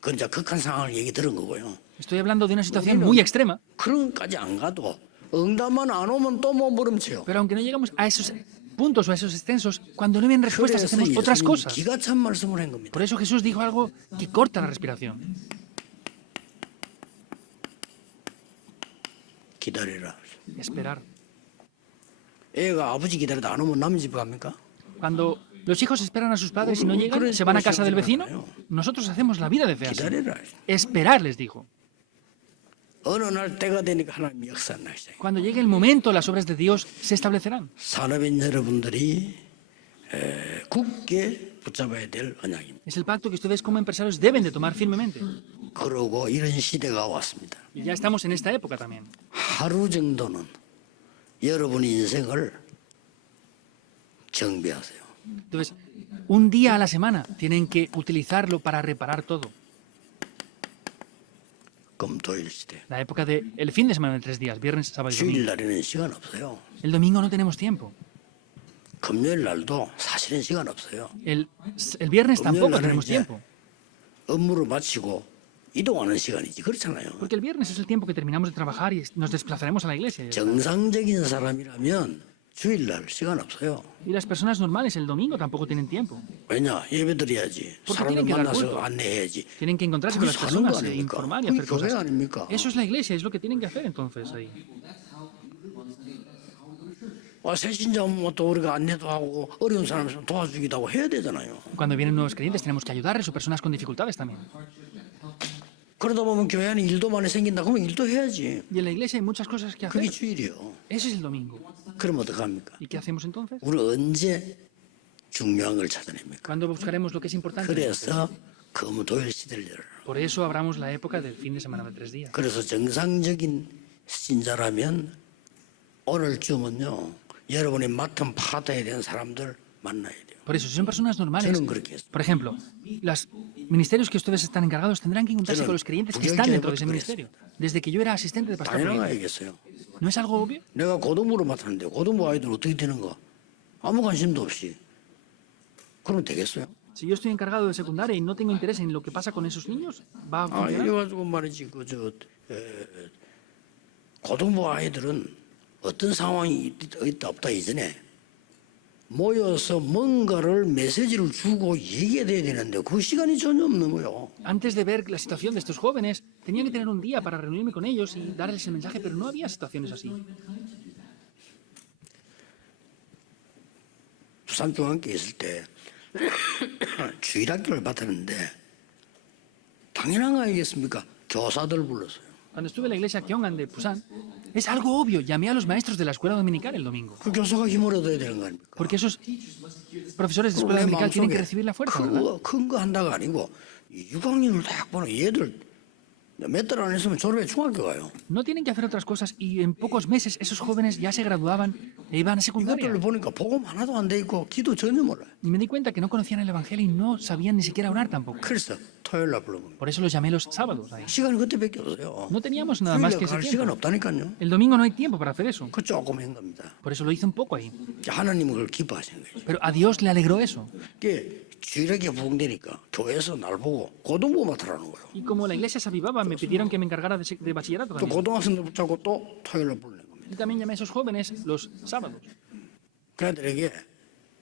그건 이제 극한 상황을 얘기 들은 거고요. Estoy hablando de una situación muy extrema. 그런까지 안 가도 응답만 안 오면 또 몸부림쳐요. Pero aunque no llegamos a esos puntos o a esos extensos, cuando no vienen respuestas 그래서 hacemos otras 예수님이 cosas. 기가 찬 말씀을 한 겁니다. Por eso Jesús dijo algo que corta la respiración. 기다리라. Esperar. 애가 아버지 기다리다 안 오면 남 집에 갑니까? Cuando los hijos esperan a sus padres y no llegan, se van a casa del vecino. Nosotros hacemos la vida de fe así. 기다리라. Esperar, les dijo. 어느 날 때가 되니까 하나님이 역사하기 시작해요. Cuando llegue el momento, las obras de Dios se establecerán. 산업인 여러분들이 굳게 붙잡아야 될 언약입니다. Es el pacto que ustedes como empresarios deben de tomar firmemente. 그러고 이런 시대가 왔습니다. Y ya estamos en esta época también. 하루 정도는 여러분의 인생을 정비하세요. Entonces, un día a la semana tienen que utilizarlo para reparar todo. 금토일 시대. La época del fin de semana de 3 días, viernes, sábado y domingo. 주일날에는 시간 없어요. El domingo no tenemos tiempo. 금요일 날도 사실은 시간 없어요. El viernes tampoco 날은 tenemos 이제 tiempo. 업무를 마치고 이동하는 시간이지 그렇잖아요. Porque el viernes es el tiempo que terminamos de trabajar y nos desplazaremos a la iglesia. 정상적인 사람이라면 주일날 시간 없어요. Y las personas normales el domingo tampoco tienen tiempo. 왜냐? 예배 드려야지. Porque 사람을 tienen que dar 만나서 culto. 안내해야지. Tienen que encontrarse 그게 con las 사는 거 personas, 아닙니까? informar y 그게 hacer 교회 cosas. 아닙니까? Eso es la iglesia, es lo que tienen que hacer entonces ahí. 새신자면 또 우리가 안내도 하고 어려운 사람 있으면 도와주기도 하고 해야 되잖아요. Cuando vienen nuevos creyentes tenemos que ayudarles o personas con dificultades también. 그러다 보면 교회 안에 일도 많이 생긴다 그러면 일도 해야지. Y en la iglesia hay muchas cosas que 그게 hacer. 주일이요. Ese es el domingo. 그럼 어떡합니까? ¿Y qué hacemos entonces? 우리 언제 중요한 걸 찾아냅니까? Cuando buscaremos lo que es importante. 그래서 금토일 시대를 열어라. Por eso abramos la época del fin de semana de 3 días. 그래서 정상적인 신자라면 오늘쯤은요 여러분이 맡은 받아야 되는 사람들 만나야 돼요. Por eso, si son personas normales, 저는 그렇게 했어요. por ejemplo, los ministerios que ustedes están encargados tendrán que encontrarse 저는 con los creyentes que 부교육자 están dentro de ese 해봤던 ministerio. Desde que yo era asistente de pastor, 당연한 거 creyente. 알겠어요. ¿No es algo obvio? 내가 고등부를 맡았는데 고등부 아이들 어떻게 되는가 아무 관심도 없이 그러면 되겠어요? Si yo estoy encargado de secundaria y no tengo interés en lo que pasa con esos niños, ¿va a 아 funcionar? 이래가지고 말이지 고등부 아이들은 어떤 상황이 있다 없다 이전에 모여서 뭔가를 메시지를 주고 얘기해야 되는데 그 시간이 전혀 없는 거예요. Antes de ver la situación de estos jóvenes, tenía que tener un día para reunirme con ellos y darles el mensaje, pero no había situaciones así. 부산중학교 있을 때 주일학교를 받았는데 당연한 거 아니겠습니까? 교사들 불렀어요. Cuando estuve en la iglesia Kyongan de Busan, es algo obvio, llamé a los maestros de la escuela dominical el domingo. 그 교사가 힘을 얻어야 되는 거 아닙니까? Porque esos profesores de escuela 내 dominical tienen que 마음속에 recibir la fuerza, ¿verdad? 큰 거 한다가 아니고 6학년을 딱 보는 얘들 몇 달 안 했으면 졸업해 중학교 가요. No tienen que hacer otras cosas y en pocos meses esos jóvenes ya se graduaban e iban a secundaria. 이것들을 보니까 복음 하나도 안 돼 있고 기도 전혀 몰라요. Y me di cuenta que no conocían el Evangelio y no sabían ni siquiera orar tampoco. 그래서 토요일 날 불러봅니다. Por eso los llamé los sábados ahí. 시간이 그때밖에 없어요. No teníamos nada más que 주일에 ese 갈 시간 tiempo. 없다니까요. El domingo no hay tiempo para hacer eso. 그 조금 한 겁니다. Por eso lo hice un poco ahí. 하나님은 그걸 기뻐하시는 거예요. Pero a Dios le alegró eso. 그게 주일학교 부흥되니까 교회에서 날 보고 고등부 맡으라는 거예요. Y como la iglesia se avivaba, me pidieron que me encargara de bachillerato 또 también. 고등학생들 붙잡고 또 토요일 날 부르는 겁니다. Y también llamé a esos jóvenes los sábados. 그 애들에게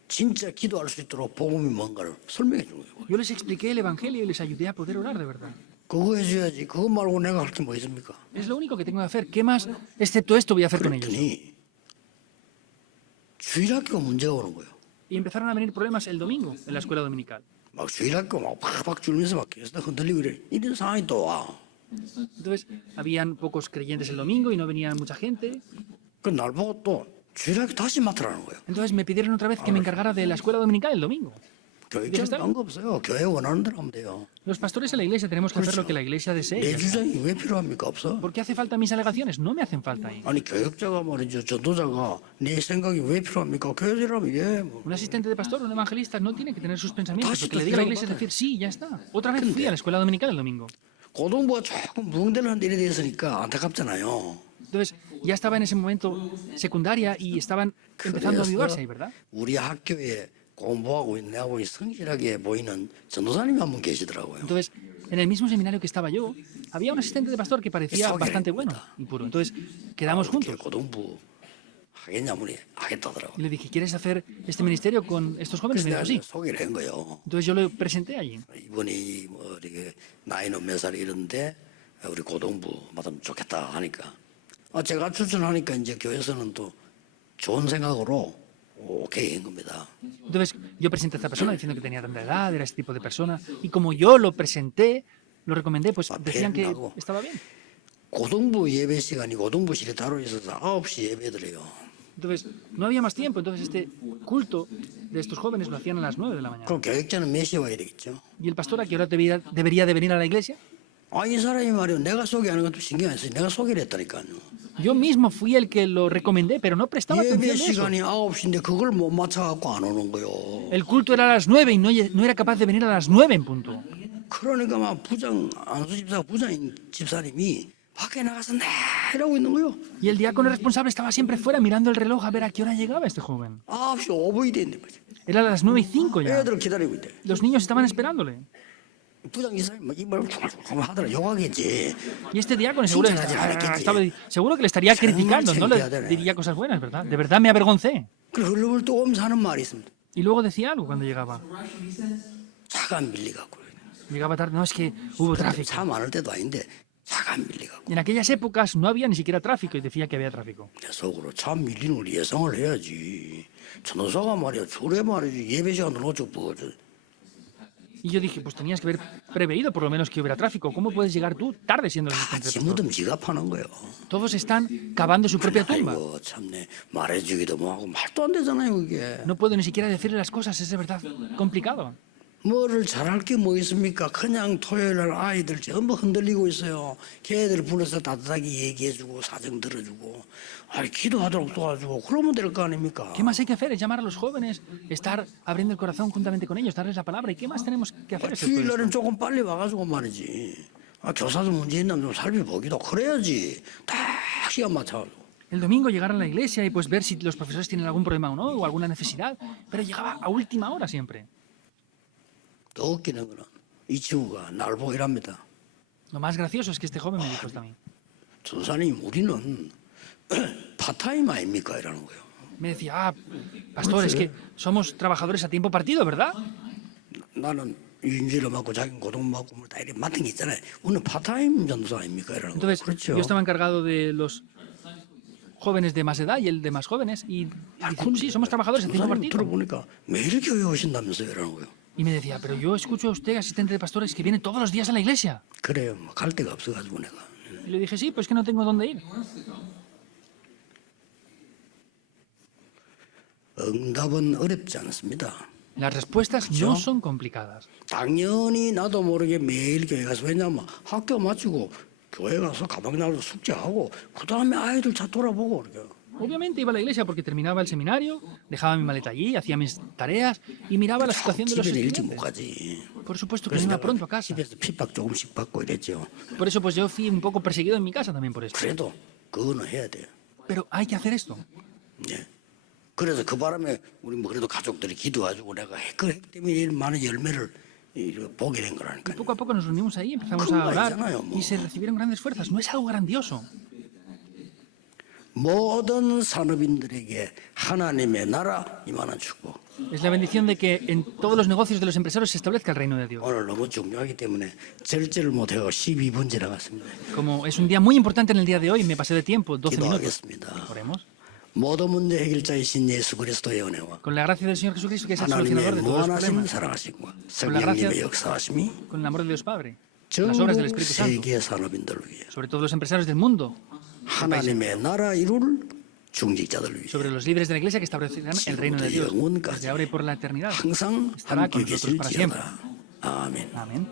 진짜 기도할 수 있도록 복음이 뭔가를 설명해 주는 거예요. Yo les expliqué el Evangelio y les ayudé a poder orar de verdad. 그거 해줘야지. 그거 말고 내가 할 게 뭐 있습니까? Es lo único que tengo que hacer. ¿Qué más, excepto esto, voy a hacer con ellos? 그랬더니 주일학교가 문제가 오는 거예요. Y empezaron a venir problemas el domingo en la escuela dominical. 막 주일학교 막 팍팍 줄면서 막 계속 흔들리고 이래. 이런 상황이 또 와. Entonces, habían pocos creyentes el domingo y no venía mucha gente. 그 날 보고 또 주일학교 다시 맡으라는 거예요. Entonces me pidieron otra vez que me encargara de la escuela dominical el domingo. 교육자는 딴거 없어요. 교회 원하는 대로 하면 돼요. Los pastores en la iglesia tenemos que hacer lo que la iglesia desee. 내 주장이 왜 필요합니까? 없어. ¿Por qué hace falta mis alegaciones? No me hacen falta ahí. 아니 교육자가 말이죠. 전도자가 내 생각이 왜 필요합니까? 교회라면 예. 뭐. Un asistente de pastor, un evangelista, no tiene que tener sus pensamientos. Tashi, Lo que le tashi, diga a la tashi, iglesia es tashi. decir, sí, ya está. Otra vez fui a la escuela dominical el domingo. 고등부가 조금 무응대는 일이 됐으니까 안타깝잖아요. Entonces, ya estaba en ese momento secundaria y estaban empezando a avivarse ahí, ¿verdad? 우리 학교에 공부하고 있는 내가 보니 성실하게 보이는 전도사님이 한 분 계시더라고요. Entonces, en el mismo seminario que estaba yo, había un asistente de pastor que parecía bastante bueno y puro. Entonces, quedamos juntos. 고등부 하겠냐더니 하겠다더라고. Y le dije, ¿quieres hacer este ministerio con estos jóvenes? Y me 그래서 dijo, 내가 sí. 소개를 한 거예요. Entonces yo lo presenté allí. 이분이 뭐 이렇게 나이는 몇 살 이런데 우리 고등부 맡으면 좋겠다 하니까 제가 추천하니까 이제 교회에서는 또 좋은 생각으로 오케이 한 겁니다. Entonces yo presenté a esta persona diciendo que tenía tanta edad, era este tipo de persona. Y como yo lo presenté, lo recomendé, pues decían que estaba bien. 고등부 예배 시간이 고등부실에 따로 있어서 9시 예배 드려요. Entonces no había más tiempo. Entonces este culto de estos jóvenes lo hacían a las 9 de la mañana. 그럼 교육자는 몇 시에 와야 되겠죠? ¿Y el pastor a qué hora debería de venir a la iglesia? 이 사람이 말이요. 내가 소개하는 것도 신경 안 써요. 내가 소개를 했다니까요. Yo mismo fui el que lo recomendé, pero no prestaba 예배 atención de eso. 시간이 9시인데 그걸 못 맞춰갖고 안 오는 거요. El culto era a las 9 y no era capaz de venir a las 9 en punto. 그러니까 막 부장 안수 집사 부장인 집사님이 밖에 나가서 내라고 있는 거요. Y el diácono responsable estaba siempre fuera mirando el reloj a ver a qué hora llegaba este joven. 9시 5분이 됐는데 말이야. Era a las 9:05 ya. 애들 기다리고 있대. Los niños estaban esperándole. 부장 이사님 막 이말 하더라 욕하겠지. Y este diácono seguro que le estaría criticando, no le diría cosas buenas, ¿verdad? De verdad me avergoncé. 그 흘러볼 또 오면서 하는 말이 있습니다. Y luego decía algo cuando llegaba. 차가 밀리갖고. Llegaba tarde, no, es que hubo tráfico. 차 많을 때도 아닌데 차가 밀리갖고. Y en aquellas épocas no había ni siquiera tráfico y decía que había tráfico. 내 속으로 차 밀리는 걸 예상을 해야지. 전도사가 말이야 주례 말이지 예배 시간을 어쩌고 뭐거든. Y yo dije, pues tenías que haber preveído por lo menos que hubiera tráfico. ¿Cómo puedes llegar tú tarde siendo el asistente 지 del pastor? 무덤 지가 파는 거요. Todos están cavando su propia tumba. 아이고 참네 말해주기도 뭐하고 말도 안 되잖아요 그게. No puedo ni siquiera decirle las cosas, es de verdad complicado. 뭐를 잘할 게 뭐 있습니까? 그냥 토요일날 아이들 전부 흔들리고 있어요. 걔들 불러서 따뜻하게 얘기해주고 사정 들어주고 기도하도록 도와주고 그러면 될 거 아닙니까? ¿Qué más hay que hacer? Es llamar a los jóvenes, estar abriendo el corazón juntamente con ellos, darles la palabra. ¿Y qué más tenemos que hacer? 주일날은 조금 빨리 와가지고 말이지. 교사도 문제 있나 좀 살펴보기도 그래야지. 딱 시간 맞춰가지고. El domingo llegar a la iglesia y pues ver si los profesores tienen algún problema o no, o alguna necesidad. Pero llegaba a última hora siempre. 더 웃기는 거는 이 친구가 날 보고 이랍니다. Lo más gracioso es que este joven me dijo esto a mí. 전사님 우리는 파타임 아닙니까? 이라는 거예요. Me decía, pastor, es que somos trabajadores a tiempo partido, ¿verdad? 나는 윤지를 맡고 자기 고동 맡고 뭐 다 이렇게 맡은 게 있잖아요. 우리는 파타임 전도사 아닙니까? 이라는 거예요. Entonces, 그렇죠. yo estaba encargado de los jóvenes de más edad y el de más jóvenes. Y dice, sí, somos trabajadores a tiempo 전도사님 partido. 들어보니까 매일 교회 오신다면서요? 이라는 거예요. Y me decía, pero yo escucho a usted, asistente de pastores, que viene todos los días a la iglesia. 그래요. 갈 데가 없어가지고 내가. Y le dije, sí, pues que no tengo dónde ir. 응답은 어렵지 않습니다. Las respuestas no son complicadas. 당연히 나도 모르게 매일 교회 가서 왜냐면 학교 마치고 교회 가서 가방 나가서 숙제하고 그 다음에 아이들 차 돌아보고 그래요. Obviamente iba a la iglesia porque terminaba el seminario, dejaba mi maleta allí, hacía mis tareas y miraba la situación de los 집에 일찍 못 estudiantes. 가지. Por supuesto que 그래서 no iba 내가 pronto a casa. 집에서 핍박 조금씩 받고 이랬죠. Por eso pues yo fui un poco perseguido en mi casa también por esto. 그래도 그거는 해야 돼요. Pero hay que hacer esto. 예. 그래서 그 바람에 우리 뭐 그래도 가족들이 기도해주고 내가 그 때문에 이런 많은 열매를 보게 된 거라니까요. Poco a poco nos reunimos ahí, empezamos Kung a orar 있잖아요, 뭐. y se recibieron grandes fuerzas. No es algo grandioso. 모든 산업인들에게 하나님의 나라 이만한 축복. Es la bendición de que en todos los negocios de los empresarios se establezca el reino de Dios. 오늘 너무 중요하기 때문에 절제를 못해요. 12분 지나갔습니다. Como es un día muy importante en el día de hoy, me pasé de tiempo, 12 minutos. 기도하겠습니다. Oremos. 모든 문제 해결자이신 예수 그리스도의 은혜와 Con la gracia del Señor Jesucristo, que es el solucionador 하나님의 de todos los 무한하신 problemas, 사랑하심과 Con la gracia- 성령님의 역사하심이 con el amor de Dios Padre, las obras del 전국 Espíritu Santo, 세계 산업인들을 위해 sobre todos los empresarios del mundo, 하나님의 나라 이룰 중직자들을 위해 sobre los líderes de la Iglesia que establecerán el reino de Dios, desde ahora y por la eternidad. 항상 Estará con 함께 nosotros para siempre. 계실지어다. 아멘. Amén.